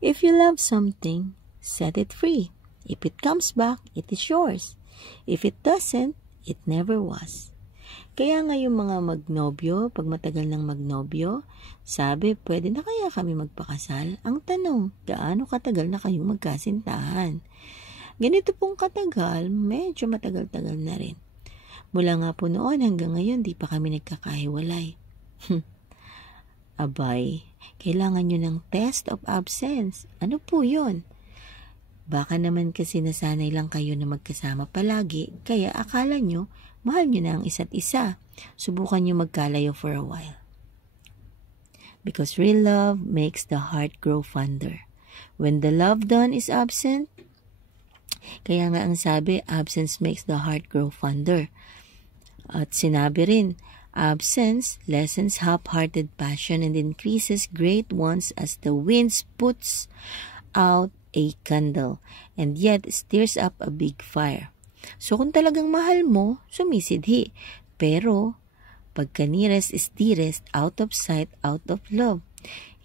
If you love something, set it free. If it comes back, it is yours. If it doesn't, it never was. Kaya nga yung mga magnobyo, pag matagal ng magnobyo, sabi, pwede na kaya kami magpakasal? Ang tanong, gaano katagal na kayong magkasintahan? Ganito pong katagal, medyo matagal-tagal na rin. Mula nga po noon hanggang ngayon, di pa kami nagkakahiwalay. Abay, kailangan nyo ng test of absence. Ano po yun? Baka naman kasi nasanay lang kayo na magkasama palagi, kaya akala nyo, mahal nyo na ang isa't isa. Subukan nyo magkalayo for a while. Because real love makes the heart grow fonder. When the loved one is absent, kaya nga ang sabi, absence makes the heart grow fonder. At sinabi rin, absence lessens half-hearted passion and increases great ones as the winds puts out a candle and yet stirs up a big fire. So kung talagang mahal mo, sumisidhi. Pero pagka nearest is dearest, out of sight, out of love,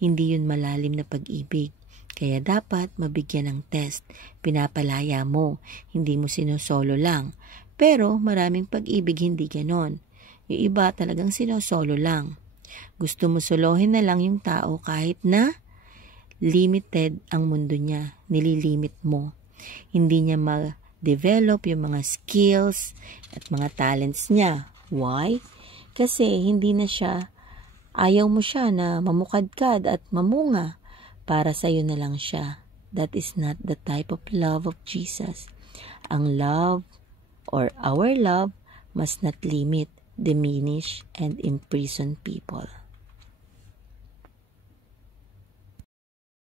hindi yun malalim na pag-ibig. Kaya dapat mabigyan ng test. Pinapalaya mo, hindi mo sinosolo lang. Pero maraming pag-ibig hindi ganon. Yung iba talagang sinosolo lang. Gusto mo solohin na lang yung tao kahit na limited ang mundo niya, nililimit mo. Hindi niya ma-develop yung mga skills at mga talents niya. Why? Kasi hindi na siya, ayaw mo siya na mamukadkad at mamunga. Para sa'yo na lang siya. That is not the type of love of Jesus. Ang love or our love must not limit, diminish, and imprison people.